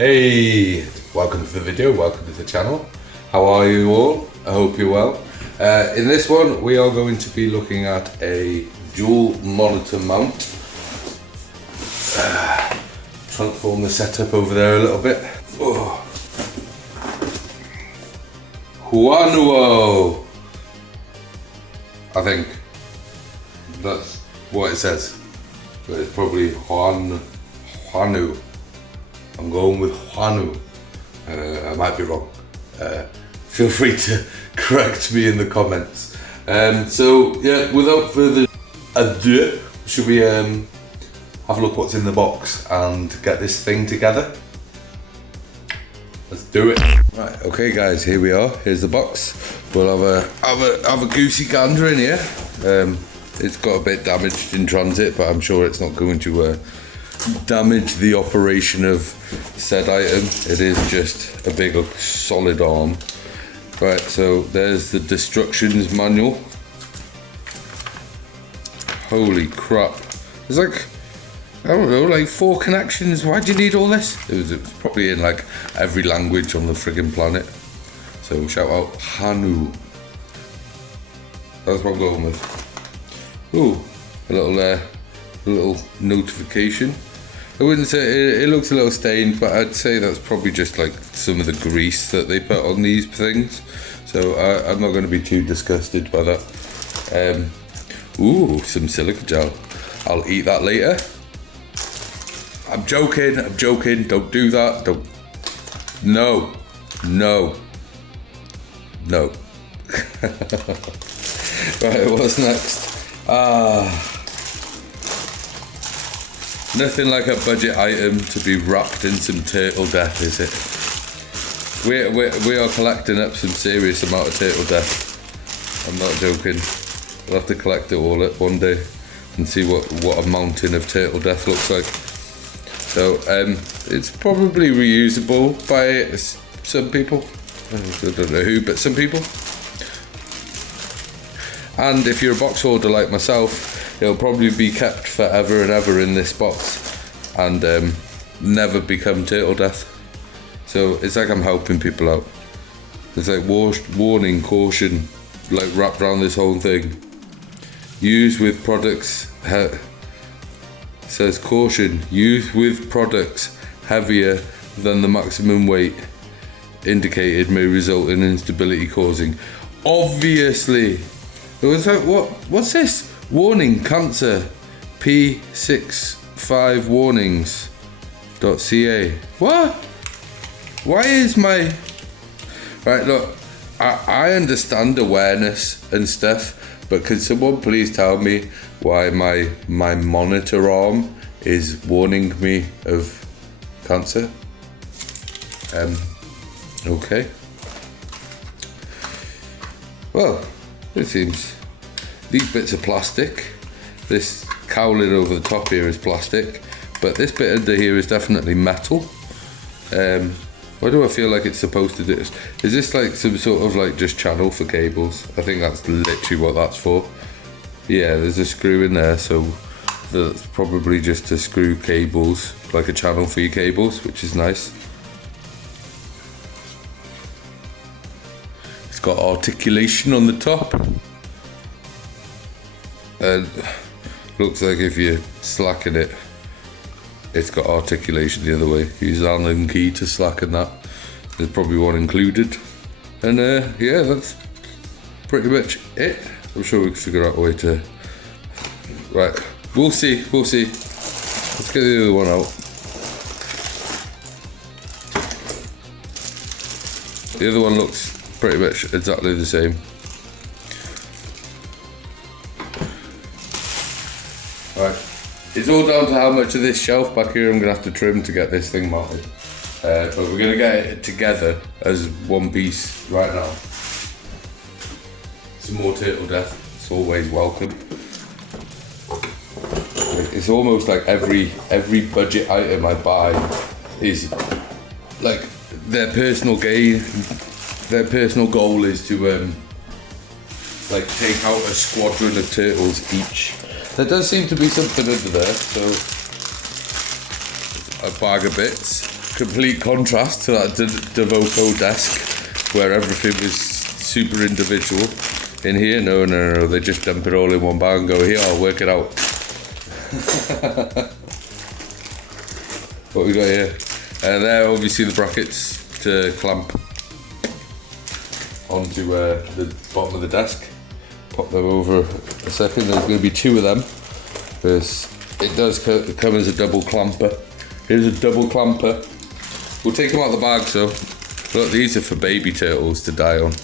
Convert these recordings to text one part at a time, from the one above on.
Hey, welcome to the video, welcome to the channel. How are you all? I hope you're well. In this one we are going to be looking at a dual monitor mount. Transform the setup over there a little bit. Oh. HUANUO, I think that's what it says, but it's probably HUANUO. I'm going with HUANUO. I might be wrong. Feel free to correct me in the comments. So yeah, without further ado, should we have a look what's in the box and get this thing together? Let's do it. Right, okay guys, here we are. Here's the box. We'll have a goosey gander in here. It's got a bit damaged in transit, but I'm sure it's not going to damage the operation of said item. It is just a big solid arm. Right, so there's the destructions manual. Holy crap. There's like, I don't know, like 4 connections. Why do you need all this? It was probably in like every language on the friggin' planet. So shout out HUANUO. That's what I'm going with. Ooh, a little notification. I wouldn't say it looks a little stained, but I'd say that's probably just like some of the grease that they put on these things. So I'm not going to be too disgusted by that. Ooh, some silica gel. I'll eat that later. I'm joking, don't do that, don't. No. Right, what's next? Nothing like a budget item to be wrapped in some turtle death, is it? We are collecting up some serious amount of turtle death. I'm not joking. We'll have to collect it all up one day and see what a mountain of turtle death looks like. So it's probably reusable by some people. I don't know who, but some people. And if you're a box hoarder like myself, it'll probably be kept forever and ever in this box and never become turtle death. So it's like I'm helping people out. It's like warning, caution, like wrapped around this whole thing. Use with products, says caution, use with products heavier than the maximum weight indicated may result in instability causing. Obviously. It was like, what's this? Warning, cancer, P65 warnings.ca. What? Why is my... Right, look, I understand awareness and stuff, but could someone please tell me why my monitor arm is warning me of cancer? Okay. Well, it seems these bits are plastic. This cowling over the top here is plastic, but this bit under here is definitely metal. Why do I feel like it's supposed to do this? Is this like some sort of like just channel for cables? I think that's literally what that's for. Yeah, there's a screw in there, so that's probably just to screw cables, like a channel for your cables, which is nice. It's got articulation on the top. And looks like if you slacken it, it's got articulation the other way. Use the Allen key to slacken that. There's probably one included. And yeah, that's pretty much it. I'm sure we can figure out a way to... Right, we'll see. Let's get the other one out. The other one looks pretty much exactly the same. Right, it's all down to how much of this shelf back here I'm going to have to trim to get this thing mounted. But we're going to get it together as one piece right now. Some more turtle death, it's always welcome. It's almost like every budget item I buy is like their personal gain. Their personal goal is to like take out a squadron of turtles each. There does seem to be something under there, so a bag of bits. complete contrast to that Devoco desk where everything was super individual. In here, no, they just dump it all in one bag and go, here, I'll work it out. What we got here? There, obviously the brackets to clamp onto the bottom of the desk. Pop them over a second. There's going to be 2 of them because it does come as a double clamper. Here's a double clamper. We'll take them out of the bag. So look, these are for baby turtles to die on.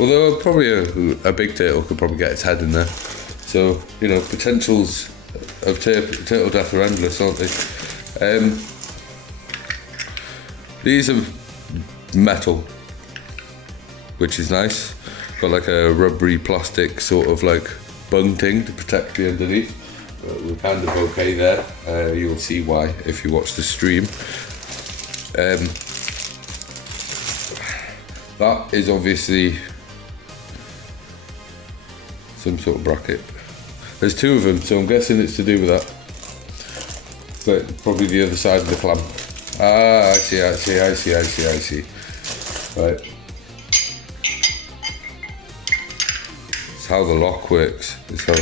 Although probably a big turtle could probably get its head in there. So, you know, potentials of turtle death are endless, aren't they? These are metal, which is nice. Got like a rubbery plastic sort of like bunting to protect the underneath. But we're kind of okay there. You'll see why if you watch the stream. That is obviously some sort of bracket. There's 2 of them, so I'm guessing it's to do with that. But probably the other side of the clamp. Ah, I see. Right. It's how the lock works. It's how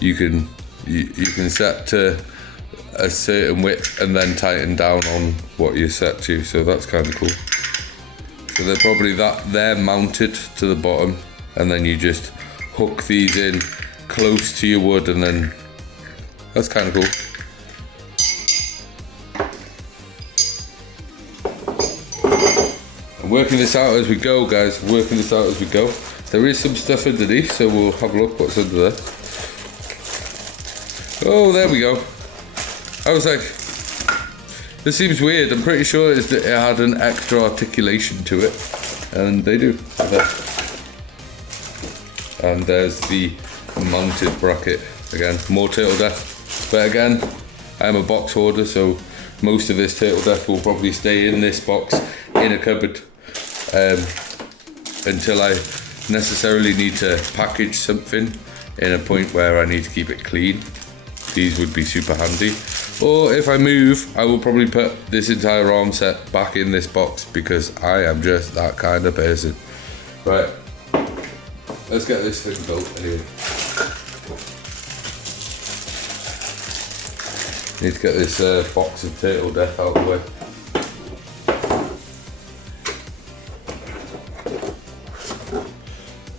you can set to a certain width and then tighten down on what you're set to. So that's kind of cool. So they're probably they're mounted to the bottom, and then you just hook these in close to your wood, and then that's kind of cool. I'm working this out as we go, guys. Working this out as we go. There is some stuff underneath, so we'll have a look what's under there. Oh, there we go. I was like, this seems weird. I'm pretty sure it had an extra articulation to it, and they do. And there's the mounted bracket. Again, more turtle death. But again, I'm a box hoarder, so most of this turtle death will probably stay in this box in a cupboard until I necessarily need to package something in a point where I need to keep it clean. These would be super handy. Or if I move, I will probably put this entire arm set back in this box because I am just that kind of person. Right, let's get this thing built anyway. Need to get this box of turtle death out of the way.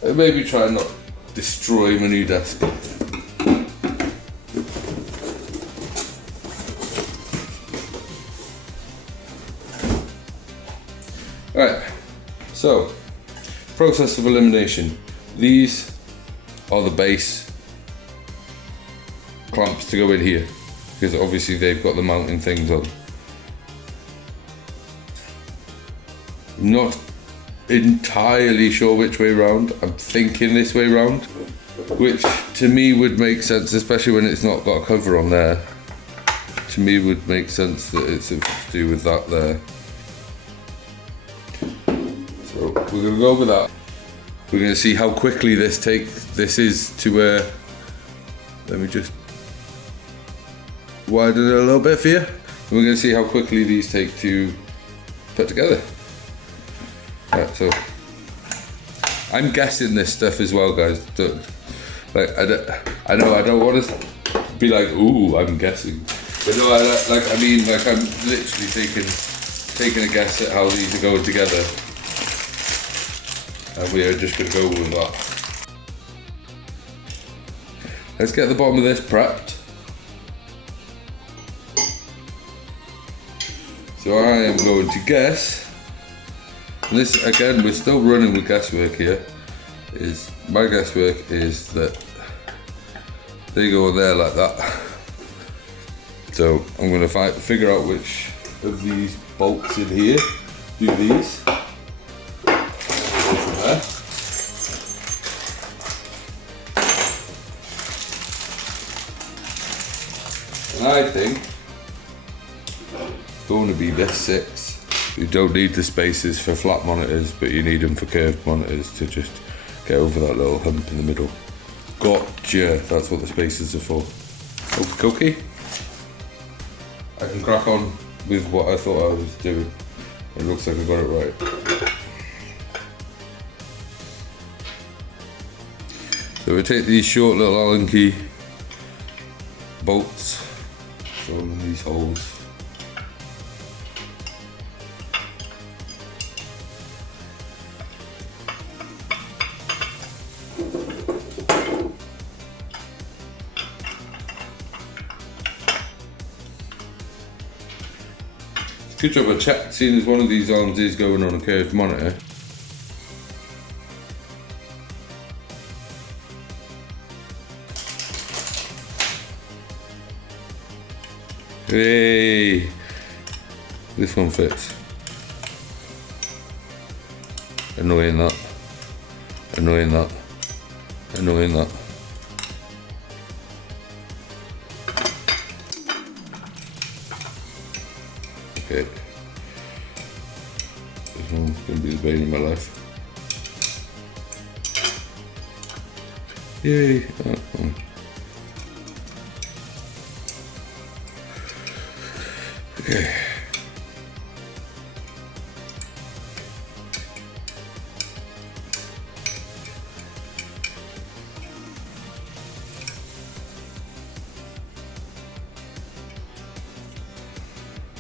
And maybe try and not destroy my new desk. Alright, so process of elimination. These are the base clamps to go in here, because obviously they've got the mounting things on. Not entirely sure which way round. I'm thinking this way round, which to me would make sense, especially when it's not got a cover on there. To me would make sense that it's to do with that there. So we're gonna go with that. We're gonna see how quickly this is to let me just widen it a little bit for you. And we're gonna see how quickly these take to put together. Right, so I'm guessing this stuff as well, guys. I know I don't want to be like, ooh, I'm guessing, but no, I mean, I'm literally taking a guess at how these are going together, and we are just gonna go with that. Let's get the bottom of this prepped. So I am going to guess. And this, again, we're still running with guesswork here. My guesswork is that they go there like that. So I'm going to figure out which of these bolts in here do these. Go from there. And I think it's going to be this 6. You don't need the spacers for flat monitors, but you need them for curved monitors to just get over that little hump in the middle. Gotcha, that's what the spacers are for. Okay. I can crack on with what I thought I was doing. It looks like I got it right. So we take these short little Allen key bolts, throw them in these holes. Good job I checked, seeing as one of these arms is going on a curved monitor. Hey, this one fits. Annoying that. Annoying that. Annoying that. Okay. This one's gonna be the bane of my life. Yay! Okay.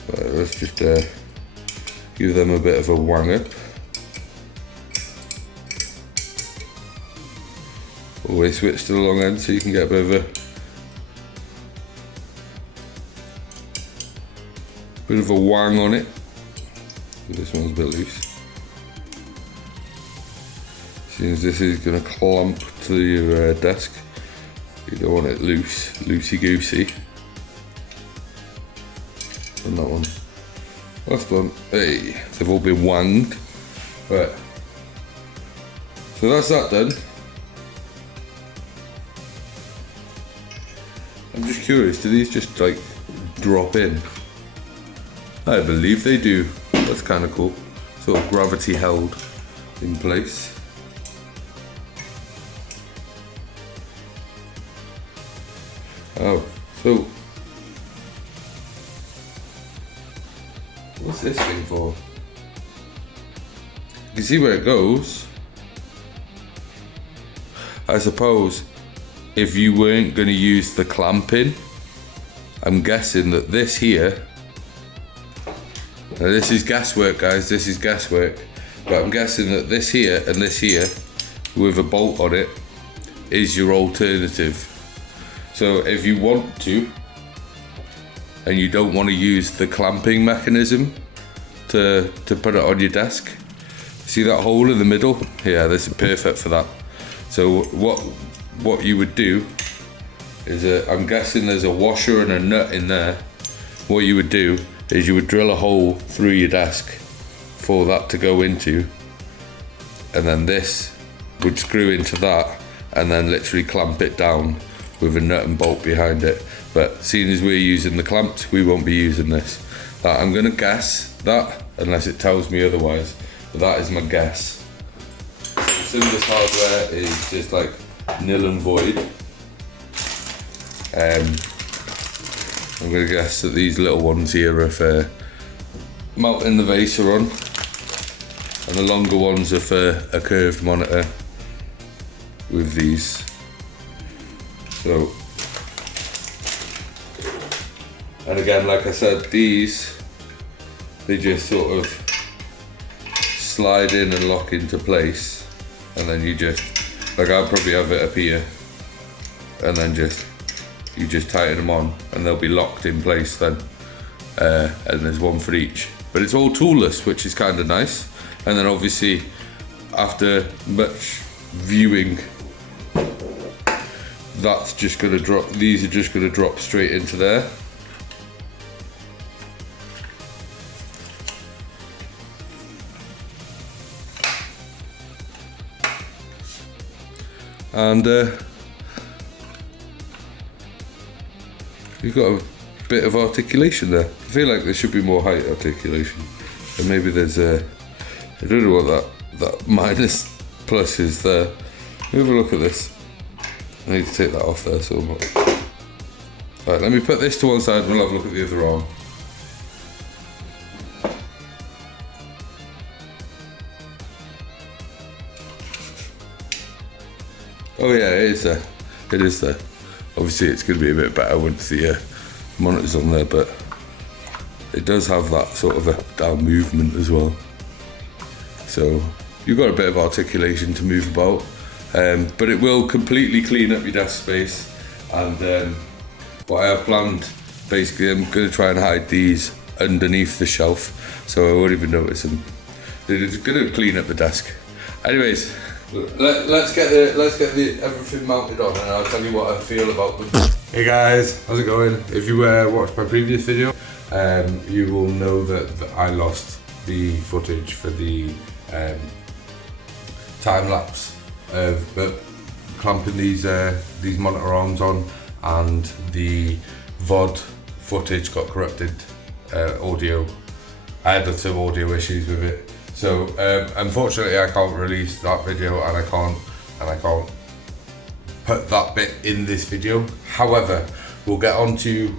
Right, let's just give them a bit of a wang up. Always switch to the long end so you can get a bit of a wang on it. This one's a bit loose. Seeing as this is going to clamp to your desk, you don't want it loose, loosey goosey. And that one. Last one. Hey, they've all been wanged. Right. So that's that done. I'm just curious, do these just like drop in? I believe they do. That's kind of cool. Sort of gravity held in place. Oh, so what's this thing for? You can see where it goes. I suppose if you weren't going to use the clamping, I'm guessing that this here, now this is guesswork guys, this is guesswork, but I'm guessing that this here and this here with a bolt on it is your alternative. So if you want to, and you don't want to use the clamping mechanism to put it on your desk, see that hole in the middle? Yeah, this is perfect for that. So what you would do is, I'm guessing there's a washer and a nut in there. What you would do is you would drill a hole through your desk for that to go into, and then this would screw into that and then literally clamp it down with a nut and bolt behind it. But seeing as we're using the clamps, we won't be using this. I'm gonna guess that, unless it tells me otherwise, but that is my guess. Some of this hardware is just like nil and void. I'm gonna guess that these little ones here are for mounting the vase on, and the longer ones are for a curved monitor with these. So, and again, like I said, these, they just sort of slide in and lock into place, and then you just, like I'll probably have it up here, and then you just tighten them on and they'll be locked in place then, and there's one for each. But it's all toolless, which is kind of nice. And then obviously after much viewing, that's just gonna drop, these are just gonna drop straight into there. And you've got a bit of articulation there. I feel like there should be more height articulation. And maybe there's I don't know what that minus plus is there. Let me have a look at this. I need to take that off there somewhat. Right, let me put this to one side and we'll have a look at the other arm. is there. It is there. Obviously it's going to be a bit better once the monitor's on there, but it does have that sort of a down movement as well. So you've got a bit of articulation to move about, but it will completely clean up your desk space. And what I have planned, basically, I'm going to try and hide these underneath the shelf, so I won't even notice them. It's going to clean up the desk. Anyways, let's get the everything mounted on, and I'll tell you what I feel about them. Hey guys, how's it going? If you watched my previous video, you will know that I lost the footage for the time lapse of clamping these monitor arms on, and the VOD footage got corrupted. Audio. I had some audio issues with it, so unfortunately I can't release that video, and I can't put that bit in this video. However, we'll get on to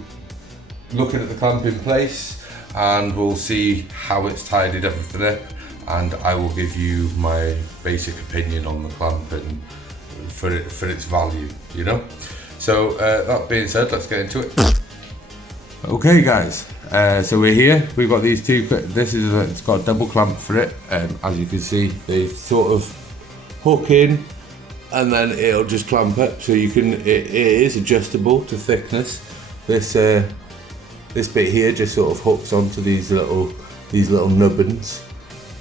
looking at the clamp in place, and we'll see how it's tidied everything up, and I will give you my basic opinion on the clamp and for its value, you know. So that being said, let's get into it. Okay guys, so we're here. We've got these two. It's got a double clamp for it. As you can see, they sort of hook in, and then it'll just clamp up. So you can. It is adjustable to thickness. This bit here just sort of hooks onto these little nubbins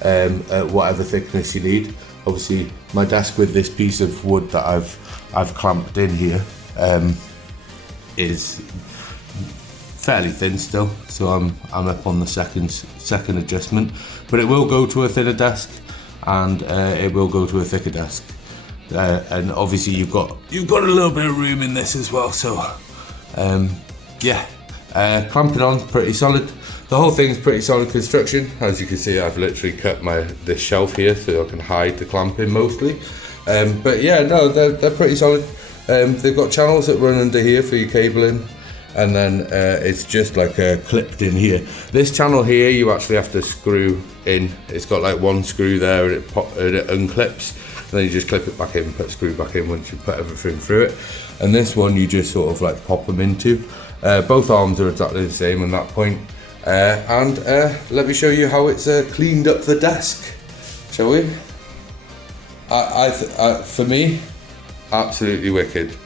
at whatever thickness you need. Obviously, my desk with this piece of wood that I've clamped in here is fairly thin still, so I'm up on the second adjustment, but it will go to a thinner desk, and it will go to a thicker desk, and obviously you've got a little bit of room in this as well. So yeah, clamping on pretty solid. The whole thing's pretty solid construction. As you can see, I've literally cut this shelf here so I can hide the clamping mostly, but yeah, no, they're pretty solid. They've got channels that run under here for your cabling, and then it's just like clipped in here. This channel here you actually have to screw in. It's got like one screw there, and it unclips, and then you just clip it back in, put screw back in once you put everything through it. And this one you just sort of like pop them into. Both arms are exactly the same on that point. And let me show you how it's cleaned up the desk, shall we? For me, absolutely wicked.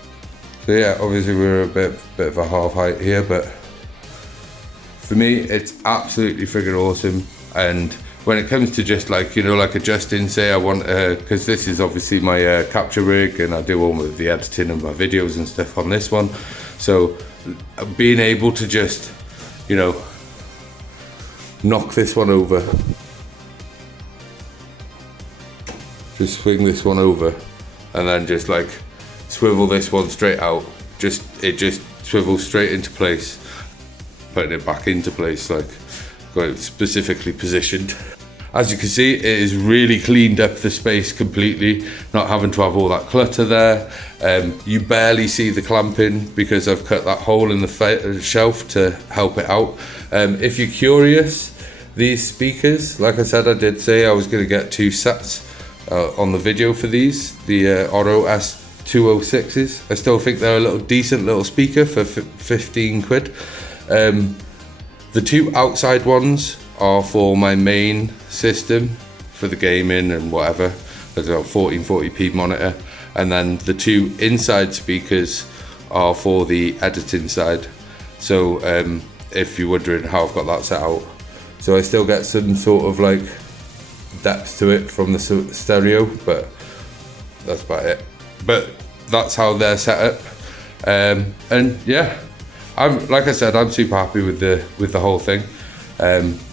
So yeah, obviously we're a bit of a half height here, but for me it's absolutely friggin' awesome. And when it comes to just like, you know, like adjusting, say I want, because this is obviously my capture rig, and I do all of the editing of my videos and stuff on this one, so being able to just, you know, knock this one over, just swing this one over, and then just like swivel this one straight out, it just swivels straight into place, putting it back into place, like got it specifically positioned. As you can see, it is really cleaned up the space completely, not having to have all that clutter there. You barely see the clamping because I've cut that hole in the shelf to help it out. If you're curious, these speakers, like I said, I did say I was going to get 2 sets on the video for these, the HUANUO S206s. I still think they're a decent little speaker for 15 quid. The 2 outside ones are for my main system for the gaming and whatever. There's a 1440p monitor, and then the 2 inside speakers are for the editing side. So if you're wondering how I've got that set out, so I still get some sort of like depth to it from the stereo, but that's about it. But that's how they're set up, and yeah, like I said, I'm super happy with the whole thing.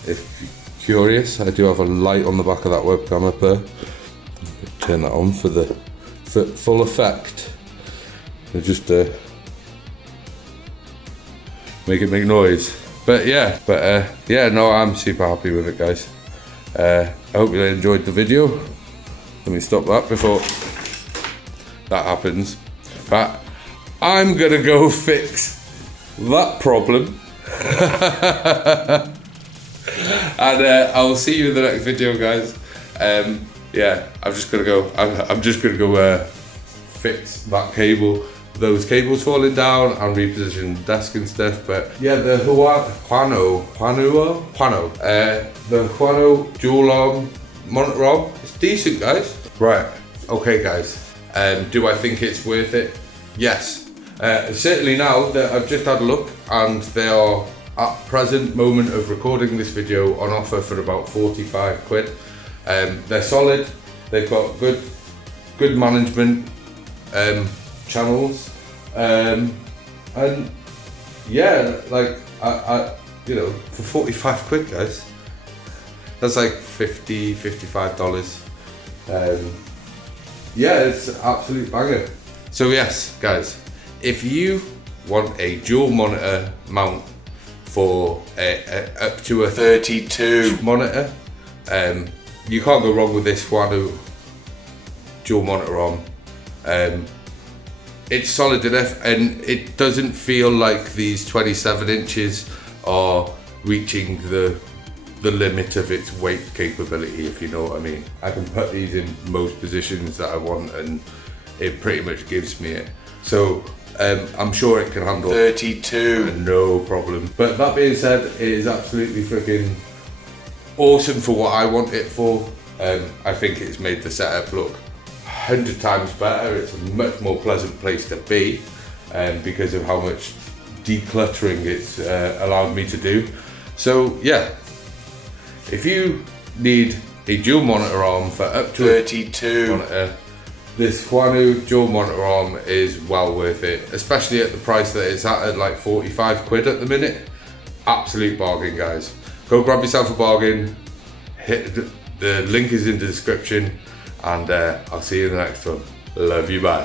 If you're curious, I do have a light on the back of that webcam up there. Turn that on for full effect. Just make it make noise. But yeah, no, I'm super happy with it, guys. I hope you enjoyed the video. Let me stop that before that happens. But I'm gonna go fix that problem. And I'll see you in the next video, guys. Yeah, I'm just gonna go fix that cable, those cables falling down, and reposition the desk and stuff. But yeah, the HUANUO, the HUANUO dual arm monitor arm, it's decent, guys. Right, okay guys, do I think it's worth it? Yes, certainly now that I've just had a look, and they are at present moment of recording this video on offer for about 45 quid. They're solid, they've got good management channels, and yeah, like I you know, for 45 quid, guys, that's like $55. Yeah, it's an absolute banger. So yes, guys, if you want a dual monitor mount for up to a 32 monitor, you can't go wrong with this HUANUO dual monitor arm. It's solid enough, and it doesn't feel like these 27 inches are reaching the limit of its weight capability, if you know what I mean. I can put these in most positions that I want, and it pretty much gives me it. So I'm sure it can handle 32, no problem. But that being said, it is absolutely freaking awesome for what I want it for. I think it's made the setup look 100 times better. It's a much more pleasant place to be, because of how much decluttering it's allowed me to do. So yeah, if you need a dual monitor arm for up to 32 monitor, this HUANUO dual monitor arm is well worth it, especially at the price that it's at like 45 quid at the minute. Absolute bargain, guys. Go grab yourself a bargain. The link is in the description, and I'll see you in the next one. Love you, bye.